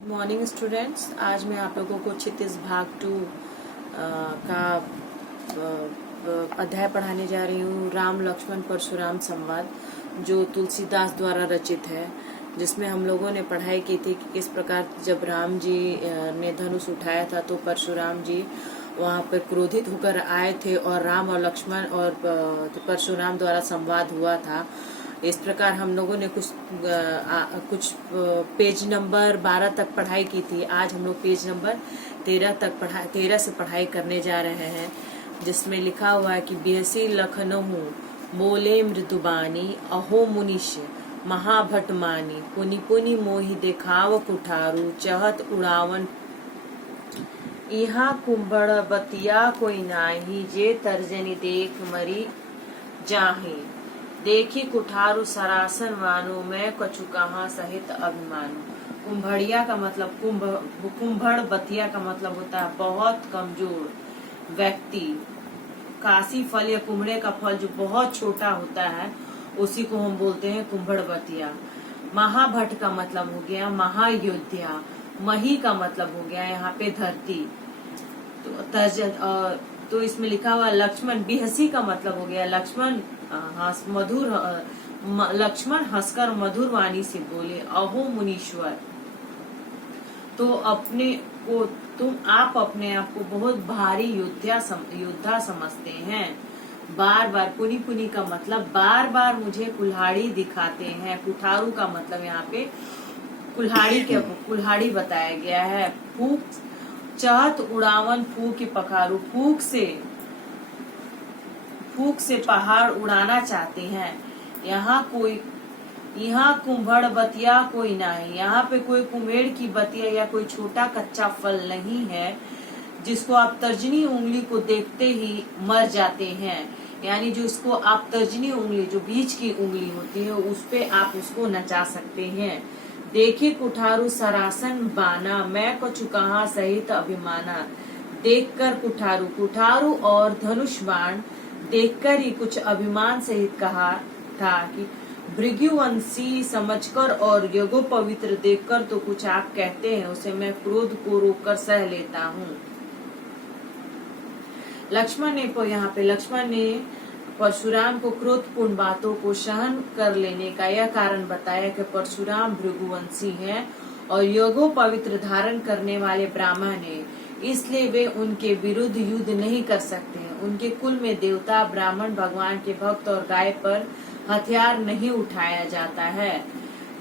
Morning students, आज मैं आप लोगों को क्षितिज भाग 2 का अध्याय पढ़ाने जा रही हूँ। राम लक्ष्मण परशुराम संवाद, जो तुलसीदास द्वारा रचित है, जिसमें हम लोगों ने पढ़ाई की थी कि किस प्रकार जब राम जी ने धनुष उठाया था तो परशुराम जी वहाँ पर क्रोधित होकर आए थे और राम और लक्ष्मण और परशुराम द्वारा संवाद हुआ था। इस प्रकार हम लोगों ने कुछ पेज नंबर 12 तक पढ़ाई की थी। आज हम लोग पेज नंबर 13 से पढ़ाई करने जा रहे हैं, जिसमें लिखा हुआ है कि बिहसी लखनऊ बोले मृदुबानी अहो मुनिश महाभट मानी पुनि पुनि मोहि देखाव कुठारू चहत उड़ावन यहाँ कुंभड़ बतिया कोई नाही जे तर्जनी देख मरी जाही देखी कुठारू सरासन मानो मैं कछु कहाँ सहित अभिमानु। कुंभड़िया का मतलब कुंभड़ बतिया का मतलब होता है बहुत कमजोर व्यक्ति। काशी फल या कुम्हड़े का फल जो बहुत छोटा होता है उसी को हम बोलते हैं कुंभड़ बतिया। महाभट का मतलब हो गया महायोद्धा। मही का मतलब हो गया यहाँ पे धरती। तो इसमें लिखा हुआ लक्ष्मण। बिहसी का मतलब हो गया लक्ष्मण लक्ष्मण हंसकर मधुर वाणी से बोले अहो मुनीश्वर, तो आप अपने आप को बहुत भारी योद्धा समझते हैं। बार बार पुनि पुनि का मतलब बार बार मुझे कुल्हाड़ी दिखाते हैं। कुठारू का मतलब यहाँ पे कुल्हाड़ी बताया गया है। फूक चाहत उड़ावन फूक पखारू, फूक से पहाड़ उड़ाना चाहते हैं। यहाँ कुंभड़ बतिया कोई ना है। यहाँ पे कोई कुम्हेड़ की बतिया या कोई छोटा कच्चा फल नहीं है जिसको आप तर्जनी उंगली को देखते ही मर जाते हैं। यानी जो इसको आप तर्जनी उंगली, जो बीच की उंगली होती है, उस पे आप उसको नचा सकते हैं। देखे कुठारू सरासन बाना मैं कछु कहाँ सहित अभिमाना। देखकर कुठारू और धनुष बाण देखकर ही कुछ अभिमान सहित कहा था कि भृगुवंशी समझकर और योगो पवित्र देखकर तो कुछ आप कहते हैं, उसे मैं क्रोध को रोककर सह लेता हूँ। लक्ष्मण ने परशुराम को क्रोधपूर्ण बातों को सहन कर लेने का यह कारण बताया कि परशुराम भृगुवंशी हैं और योगो पवित्र धारण करने वाले ब्राह्मण हैं, इसलिए वे उनके विरुद्ध युद्ध नहीं कर सकते हैं। उनके कुल में देवता, ब्राह्मण, भगवान के भक्त और गाय पर हथियार नहीं उठाया जाता है।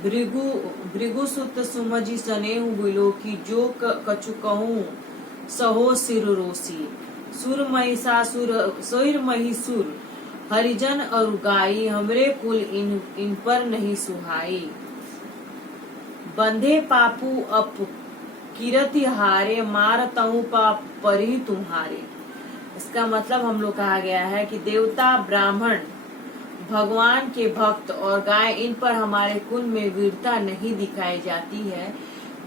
भृगुसुत सुमजी सनेहु बिलो की जो कछु कहूँ सहो सिरुरोसी। सुर महिषासुर हरिजन और गाई हमरे कुल इन पर नहीं सुहाई। बंधे पापू अप किरति हारे मारतऊ पाप पर ही तुम्हारे। इसका मतलब हम लोग कहा गया है कि देवता, ब्राह्मण, भगवान के भक्त और गाय, इन पर हमारे कुल में वीरता नहीं दिखाई जाती है,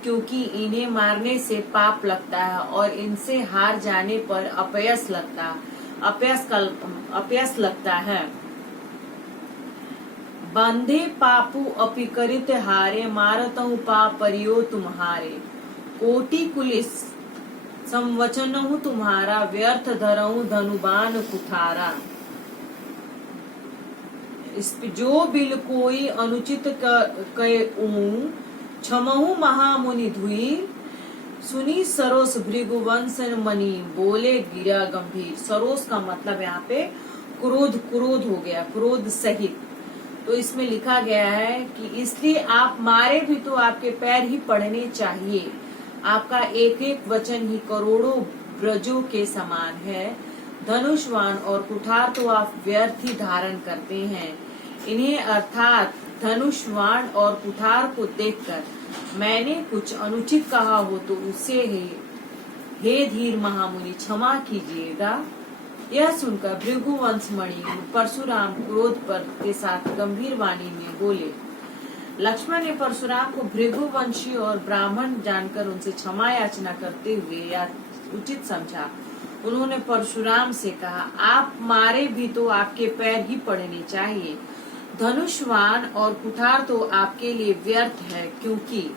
क्योंकि इन्हें मारने से पाप लगता है और इनसे हार जाने पर अपयस लगता है। बंधे पापू अपिकरित हारे मारतऊ पाप परियो तुम्हारे। कोटि कुलिस संवचनहु तुम्हारा व्यर्थ धरऊ धनुबान कुठारा। जो बिल कोई अनुचित क्षमहु महामुनि धुई सुनी सरोस भृगुवंश मणि बोले गिरा गंभीर। सरोस का मतलब यहाँ पे क्रोध हो गया, क्रोध सहित। तो इसमें लिखा गया है कि इसलिए आप मारे भी तो आपके पैर ही पड़ने चाहिए। आपका एक एक वचन ही करोड़ों ब्रजों के समान है। धनुष्वान और कुठार तो आप व्यर्थ ही धारण करते हैं। इन्हें अर्थात धनुष्वान और कुठार को देखकर मैंने कुछ अनुचित कहा हो तो उसे हे धीर महामुनि क्षमा कीजिएगा। यह सुनकर भृगुवंश मणि परशुराम क्रोध पर के साथ गंभीर वाणी में बोले। लक्ष्मण ने परशुराम को भृगुवंशी और ब्राह्मण जानकर उनसे क्षमा याचना करते हुए या उचित समझा। उन्होंने परशुराम से कहा, आप मारे भी तो आपके पैर ही पड़ने चाहिए। धनुष्वान और कुठार तो आपके लिए व्यर्थ है, क्योंकि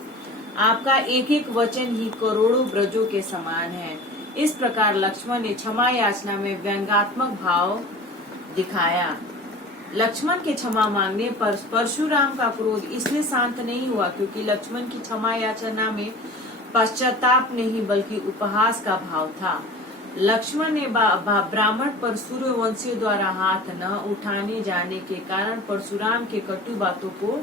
आपका एक एक वचन ही करोड़ों ब्रजों के समान है। इस प्रकार लक्ष्मण ने क्षमा याचना में व्यंग्यात्मक भाव दिखाया। लक्ष्मण के क्षमा मांगने पर परशुराम का क्रोध इसलिए शांत नहीं हुआ क्योंकि लक्ष्मण की क्षमा याचना में पश्चाताप नहीं बल्कि उपहास का भाव था। लक्ष्मण ने ब्राह्मण पर सूर्यवंशियों द्वारा हाथ न उठाने जाने के कारण परशुराम के कटु बातों को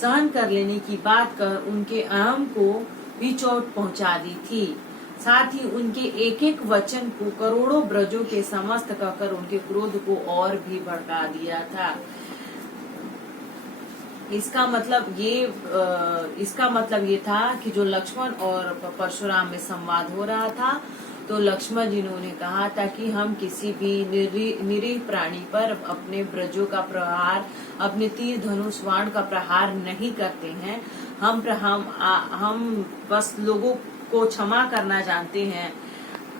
सहन कर लेने की बात कर उनके अहम को भी चोट पहुंचा दी थी। साथ ही उनके एक एक वचन को करोड़ों ब्रजों के समस्त कहकर उनके क्रोध को और भी भड़का दिया था। इसका मतलब ये था कि जो लक्ष्मण और परशुराम में संवाद हो रहा था तो लक्ष्मण जी ने कहा था कि हम किसी भी निरीह प्राणी पर अपने ब्रजों का प्रहार, अपने तीर धनुष बाण का प्रहार नहीं करते हैं। हम बस लोगों को क्षमा करना जानते हैं।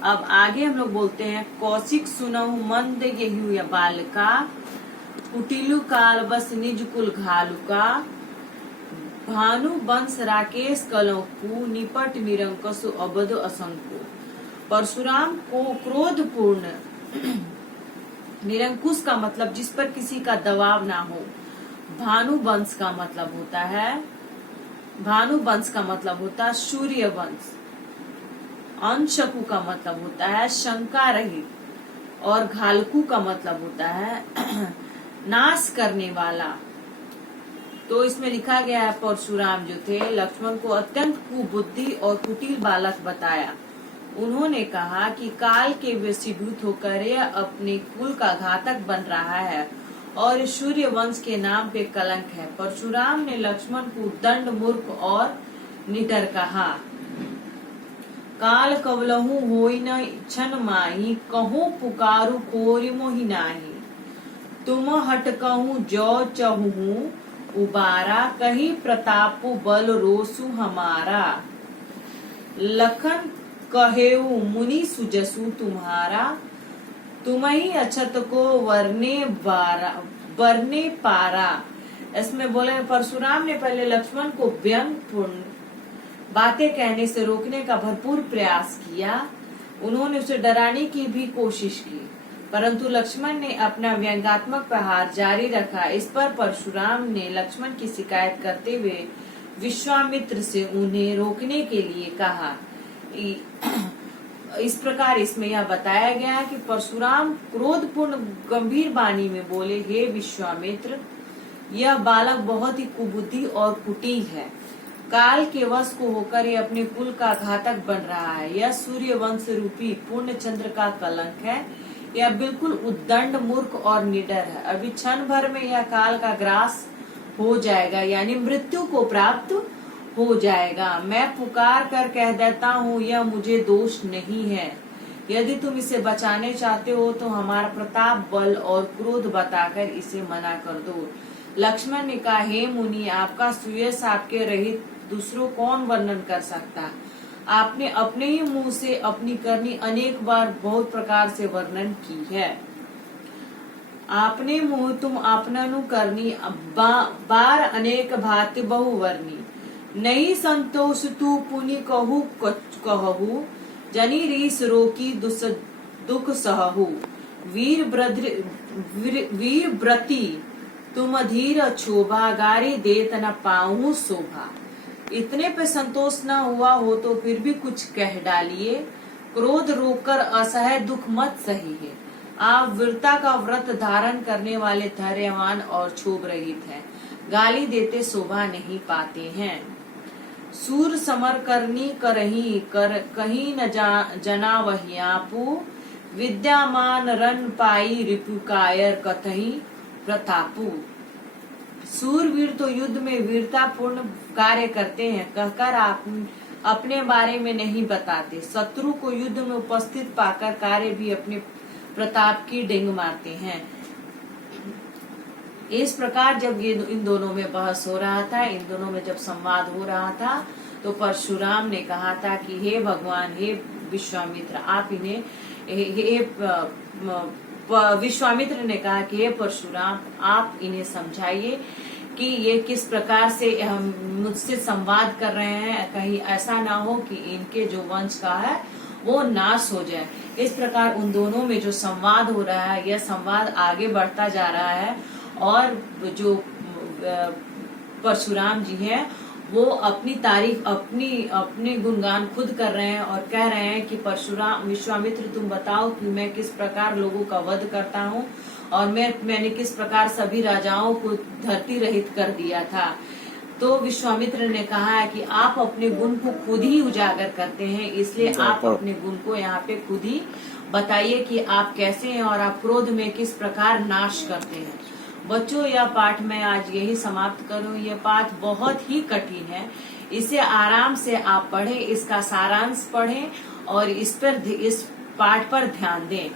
अब आगे हम लोग बोलते हैं, कौशिक सुनहु मंद यहु या बालका, कुटिलु काल बस निज कुल घालुका, भानु वंश राकेश कलंकु, निपट निरंकसु अबद असंकु। परशुराम को क्रोधपूर्ण निरंकुश का मतलब जिस पर किसी का दबाव ना हो। भानु वंश का मतलब होता है सूर्य वंश। अंशकु का मतलब होता है शंका रहित, और घालकू का मतलब होता है नाश करने वाला। तो इसमें लिखा गया है परशुराम जो थे लक्ष्मण को अत्यंत कुबुद्धि और कुटिल बालक बताया। उन्होंने कहा कि काल के वशीभूत होकर यह अपने कुल का घातक बन रहा है और सूर्य वंश के नाम पे कलंक है। परशुराम ने लक्ष्मण को दंड, मूर्ख और निडर कहा। काल कवलहु होई न क्षण माही, कहूँ पुकारु कोरि मोहि नाही। तुम हट कहूँ जो चहु उबारा, कही प्रतापु बल रोसु हमारा। लखन कहेऊ मुनि सुजसु तुम्हारा, तुम्ही अछत को वरने पारा। इसमें बोले परशुराम ने पहले लक्ष्मण को व्यंग्यपूर्ण बातें कहने से रोकने का भरपूर प्रयास किया। उन्होंने उसे डराने की भी कोशिश की, परंतु लक्ष्मण ने अपना व्यंग्यात्मक प्रहार जारी रखा। इस पर परशुराम ने लक्ष्मण की शिकायत करते हुए विश्वामित्र से उन्हें रोकने के लिए कहा। इस प्रकार इसमें यह बताया गया कि परशुराम क्रोधपूर्ण गंभीर वाणी में बोले, हे विश्वामित्र, यह बालक बहुत ही कुबुद्धि और कुटिल है। काल के वश को होकर यह अपने कुल का घातक बन रहा है। यह सूर्य वंश रूपी पूर्ण चंद्र का कलंक है। यह बिल्कुल उद्दंड, मूर्ख और निडर है। अभी क्षण भर में यह काल का ग्रास हो जाएगा, यानी मृत्यु को प्राप्त हो जाएगा। मैं पुकार कर कह देता हूँ, यह मुझे दोष नहीं है। यदि तुम इसे बचाने चाहते हो तो हमारा प्रताप, बल और क्रोध बताकर इसे मना कर दो। लक्ष्मण ने कहा, हे मुनि, आपका सुयश आपके रहित दूसरों कौन वर्णन कर सकता। आपने अपने ही मुंह से अपनी करनी अनेक बार बहुत प्रकार से वर्णन की है। आपने मुंह तुम आपनानु करनी बार अनेक भांति बहुवर्णी। नहीं संतोष तू पुनि कहू कहू, जनी रीस रोकी दुख सहू। वीर व्रती तुम धीर क्षोभा, गारी देत न पाऊं शोभा। इतने पे संतोष न हुआ हो तो फिर भी कुछ कह डालिए। क्रोध रोककर असह्य दुख मत सहिए। आप वीरता का व्रत धारण करने वाले धैर्यवान और क्षोभ रहित हैं। गाली देते शोभा नहीं पाते हैं। सूर समर करनी करही कर कहीं न जना वही आपू। विद्यामान रन पाई रिपु कायर कतही प्रतापू। सूरवीर तो युद्ध में वीरता पूर्ण कार्य करते हैं कहकर आप अपने बारे में नहीं बताते। शत्रु को युद्ध में उपस्थित पाकर कार्य भी अपने प्रताप की डिंग मारते हैं। इस प्रकार जब ये इन दोनों में बहस हो रहा था, इन दोनों में जब संवाद हो रहा था, तो परशुराम ने कहा था कि हे भगवान, हे विश्वामित्र, आप इन्हें विश्वामित्र ने कहा कि हे परशुराम, आप इन्हें समझाइए कि ये किस प्रकार से मुझसे संवाद कर रहे हैं, कहीं ऐसा ना हो कि इनके जो वंश का है वो नाश हो जाए। इस प्रकार उन दोनों में जो संवाद हो रहा है, यह संवाद आगे बढ़ता जा रहा है। और जो परशुराम जी हैं वो अपनी तारीफ, अपने गुणगान खुद कर रहे हैं और कह रहे हैं कि परशुराम, विश्वामित्र तुम बताओ कि मैं किस प्रकार लोगों का वध करता हूँ और मैंने किस प्रकार सभी राजाओं को धरती रहित कर दिया था। तो विश्वामित्र ने कहा है कि आप अपने गुण को खुद ही उजागर करते हैं, इसलिए आप अपने गुण को यहाँ पे खुद ही बताइए कि आप कैसे हैं और आप क्रोध में किस प्रकार नाश करते हैं। बच्चों, यह पाठ मैं आज यही समाप्त करूं। यह पाठ बहुत ही कठिन है, इसे आराम से आप पढ़ें, इसका सारांश पढ़ें और इस पाठ पर ध्यान दें।